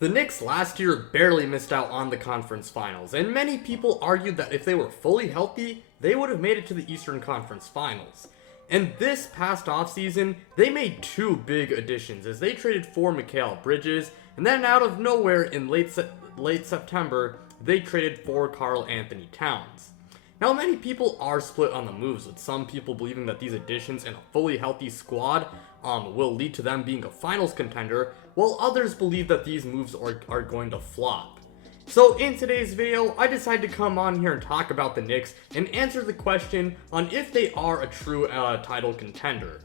The Knicks last year barely missed out on the conference finals, and many people argued that if they were fully healthy, they would have made it to the Eastern Conference Finals. And this past offseason, they made two big additions as they traded for Mikal Bridges, and then out of nowhere in late September, they traded for Karl Anthony Towns. Now, many people are split on the moves, with some people believing that these additions and a fully healthy squad will lead to them being a finals contender, while others believe that these moves are going to flop. So in today's video, I decided to come on here and talk about the Knicks and answer the question on if they are a true title contender.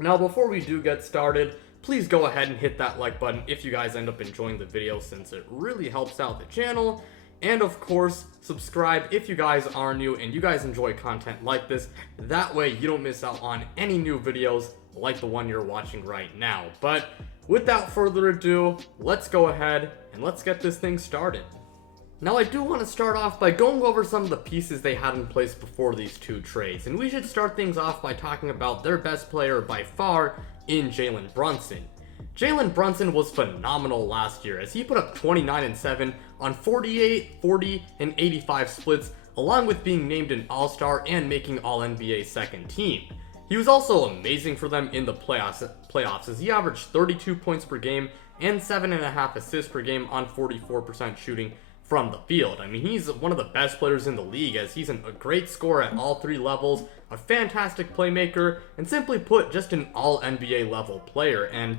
Now, before we do get started, please go ahead and hit that like button if you guys end up enjoying the video, since it really helps out the channel. And of course, subscribe if you guys are new and you guys enjoy content like this. That way you don't miss out on any new videos like the one you're watching right now. But without further ado, let's go ahead and let's get this thing started. Now, I do want to start off by going over some of the pieces they had in place before these two trades. And we should start things off by talking about their best player by far in Jalen Brunson. Jalen Brunson was phenomenal last year as he put up 29 and 7 on 48, 40, and 85 splits, along with being named an All-Star and making All-NBA second team. He was also amazing for them in the playoffs as he averaged 32 points per game and 7.5 assists per game on 44% shooting from the field. I mean, he's one of the best players in the league as he's a great scorer at all three levels, a fantastic playmaker, and simply put, just an All-NBA level player. And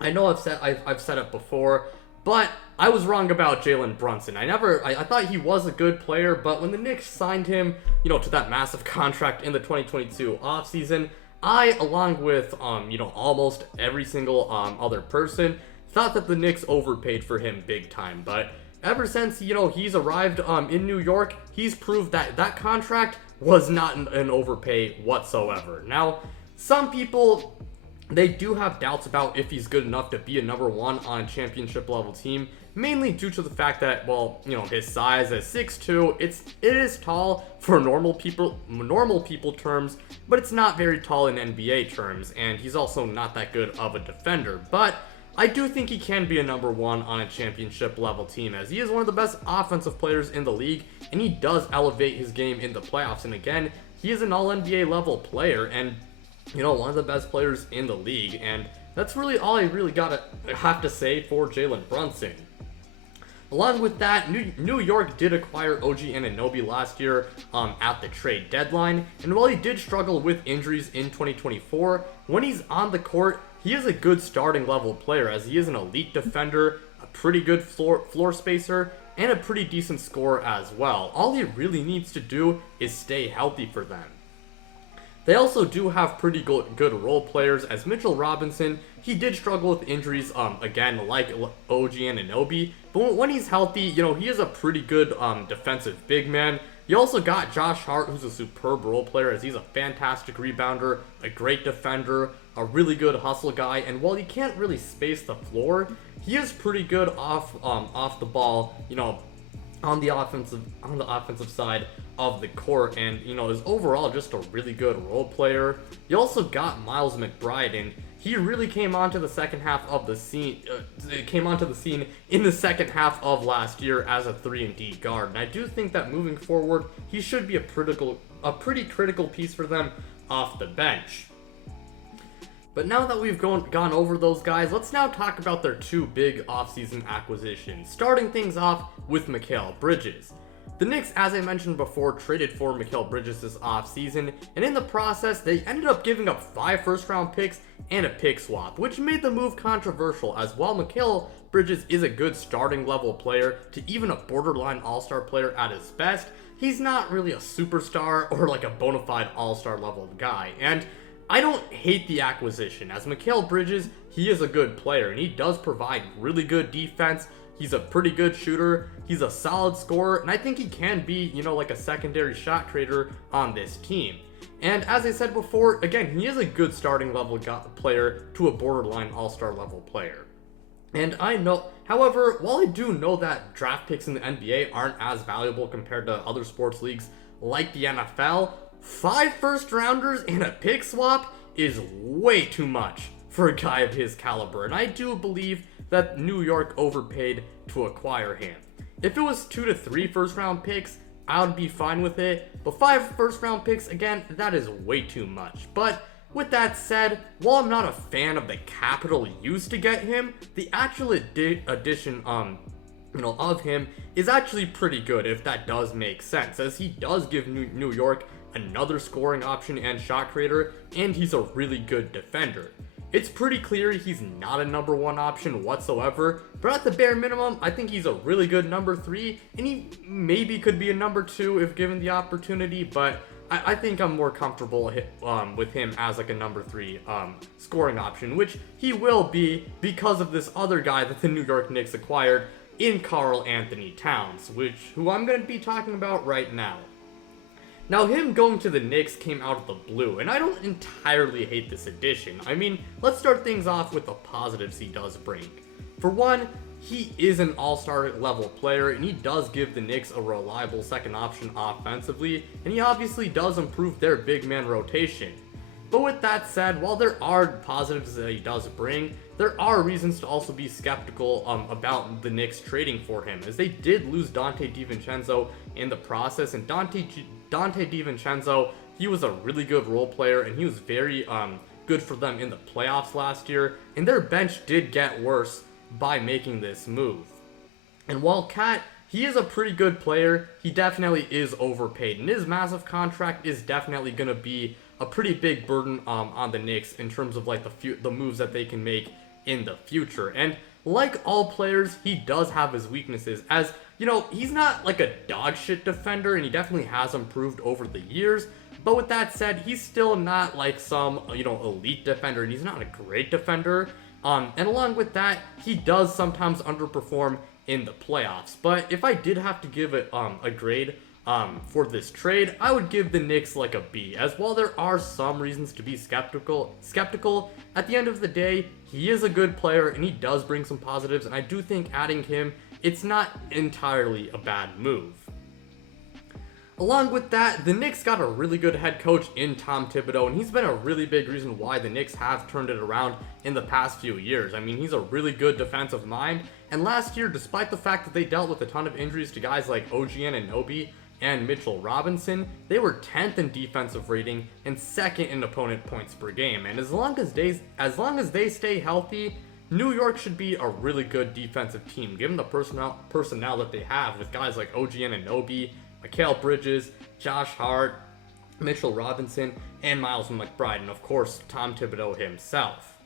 I know I've said it before, but I was wrong about Jalen Brunson. I thought he was a good player, but when the Knicks signed him, to that massive contract in the 2022 offseason, I, along with, almost every single other person, thought that the Knicks overpaid for him big time. But ever since, he's arrived in New York, he's proved that that contract was not an overpay whatsoever. Now, some people, they do have doubts about if he's good enough to be a number one on a championship level team, mainly due to the fact that, his size as 6'2", it is tall for normal people terms, but it's not very tall in NBA terms, and he's also not that good of a defender. But I do think he can be a number one on a championship level team, as he is one of the best offensive players in the league, and he does elevate his game in the playoffs. And again, he is an All-NBA level player, and one of the best players in the league, and that's really all I have to say for Jalen Brunson. Along with that, New York did acquire OG Anunoby last year at the trade deadline, and while he did struggle with injuries in 2024, when he's on the court, he is a good starting level player as he is an elite defender, a pretty good floor spacer, and a pretty decent scorer as well. All he really needs to do is stay healthy for them. They also do have pretty good role players, as Mitchell Robinson, he did struggle with injuries, again, like OG Anunoby, but when he's healthy, he is a pretty good defensive big man. You also got Josh Hart, who's a superb role player, as he's a fantastic rebounder, a great defender, a really good hustle guy, and while he can't really space the floor, he is pretty good off the ball, on the offensive side of the court, and is overall just a really good role player. You also got Miles McBride, and he really came onto the scene in the second half of last year as a 3-and-D guard. And I do think that moving forward, he should be a pretty critical piece for them off the bench. But now that we've gone over those guys, let's now talk about their two big offseason acquisitions, starting things off with Mikal Bridges. The Knicks, as I mentioned before, traded for Mikal Bridges this offseason, and in the process, they ended up giving up 5 first-round picks and a pick swap, which made the move controversial, as while Mikal Bridges is a good starting level player to even a borderline all-star player at his best, he's not really a superstar or like a bona fide all-star level guy. And I don't hate the acquisition, as Mikal Bridges, he is a good player, and he does provide really good defense. He's a pretty good shooter, he's a solid scorer, and I think he can be, like a secondary shot creator on this team. And as I said before, again, he is a good starting level player to a borderline all-star level player. And I know, however, while I do know that draft picks in the NBA aren't as valuable compared to other sports leagues like the NFL, 5 first rounders and a pick swap is way too much for a guy of his caliber, and I do believe that New York overpaid to acquire him. If it was 2 to 3 first round picks, I would be fine with it, but 5 first round picks, again, that is way too much. But with that said, while I'm not a fan of the capital used to get him, the actual addition of him is actually pretty good, if that does make sense, as he does give New York another scoring option and shot creator, and he's a really good defender. It's pretty clear he's not a number 1 option whatsoever, but at the bare minimum, I think he's a really good number 3, and he maybe could be a number 2 if given the opportunity, but I think I'm more comfortable with him as like a number 3 scoring option, which he will be because of this other guy that the New York Knicks acquired in Karl Anthony Towns, who I'm going to be talking about right now. Now, him going to the Knicks came out of the blue, and I don't entirely hate this addition. I mean, let's start things off with the positives he does bring. For one, he is an all-star level player, and he does give the Knicks a reliable second option offensively, and he obviously does improve their big man rotation. But with that said, while there are positives that he does bring, there are reasons to also be skeptical about the Knicks trading for him, as they did lose Donte DiVincenzo in the process, and Donte DiVincenzo, he was a really good role player, and he was very good for them in the playoffs last year, and their bench did get worse by making this move. And while Cat, he is a pretty good player, he definitely is overpaid, and his massive contract is definitely going to be a pretty big burden on the Knicks in terms of like the moves that they can make in the future. And like all players, he does have his weaknesses, as he's not like a dog shit defender, and he definitely has improved over the years. But with that said, he's still not like some elite defender, and he's not a great defender. And along with that, he does sometimes underperform in the playoffs. But if I did have to give it a grade for this trade, I would give the Knicks like a B, as while there are some reasons to be skeptical, at the end of the day, he is a good player, and he does bring some positives, and I do think adding him, it's not entirely a bad move. Along with that, the Knicks got a really good head coach in Tom Thibodeau, and he's been a really big reason why the Knicks have turned it around in the past few years. I mean, he's a really good defensive mind, and last year, despite the fact that they dealt with a ton of injuries to guys like OG Anunoby and Mitchell Robinson, they were 10th in defensive rating and 2nd in opponent points per game. And as long as they stay healthy, New York should be a really good defensive team, given the personnel that they have with guys like OG Anunoby, Mikal Bridges, Josh Hart, Mitchell Robinson, and Miles McBride, and of course, Tom Thibodeau himself.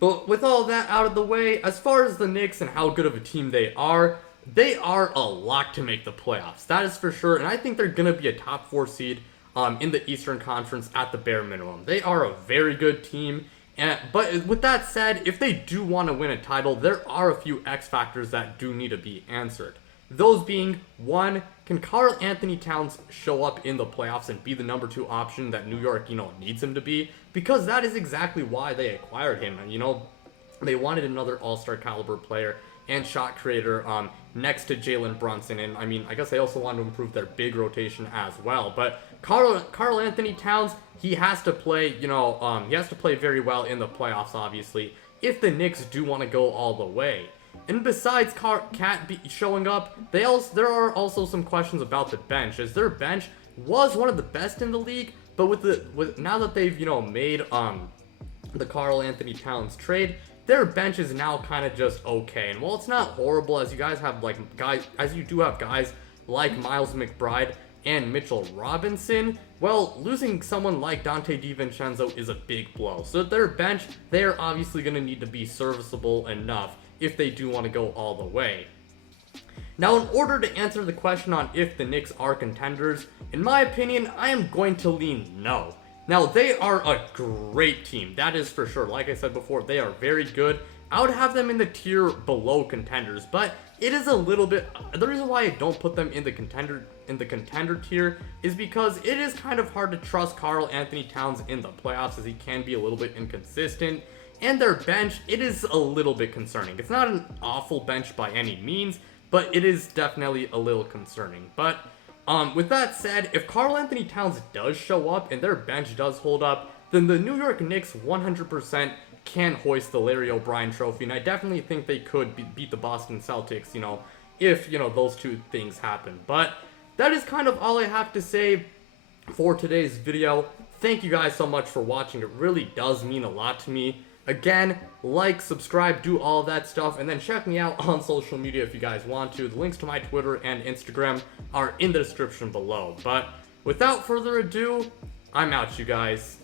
But with all that out of the way, as far as the Knicks and how good of a team they are a lock to make the playoffs. That is for sure, and I think they're going to be a top 4 seed in the Eastern Conference at the bare minimum. They are a very good team, but with that said, if they do want to win a title, there are a few X factors that do need to be answered. Those being, 1, can Karl Anthony Towns show up in the playoffs and be the number 2 option that New York, needs him to be? Because that is exactly why they acquired him. They wanted another all-star caliber player and shot creator next to Jalen Brunson, and I guess they also want to improve their big rotation as well. But Karl Anthony Towns, he has to play, he has to play very well in the playoffs, obviously, if the Knicks do want to go all the way. And besides Cat showing up, there are also some questions about the bench, as their bench was one of the best in the league, but now that they've made the Karl Anthony Towns trade, their bench is now kind of just okay. And while it's not horrible, as you do have guys like Miles McBride and Mitchell Robinson, well, losing someone like Donte DiVincenzo is a big blow. So their bench, they're obviously going to need to be serviceable enough if they do want to go all the way. Now, in order to answer the question on if the Knicks are contenders, in my opinion, I am going to lean no. Now, they are a great team, that is for sure. Like I said before, they are very good. I would have them in the tier below contenders, but it is a little bit, the reason why I don't put them in the contender tier is because it is kind of hard to trust Karl Anthony Towns in the playoffs, as he can be a little bit inconsistent. And their bench, it is a little bit concerning. It's not an awful bench by any means, but it is definitely a little concerning. But with that said, if Karl Anthony Towns does show up and their bench does hold up, then the New York Knicks 100% can hoist the Larry O'Brien trophy, and I definitely think they could beat the Boston Celtics, if, those two things happen. But that is kind of all I have to say for today's video. Thank you guys so much for watching. It really does mean a lot to me. Again, like, subscribe, do all that stuff, and then check me out on social media if you guys want to. The links to my Twitter and Instagram are in the description below. But without further ado, I'm out, you guys.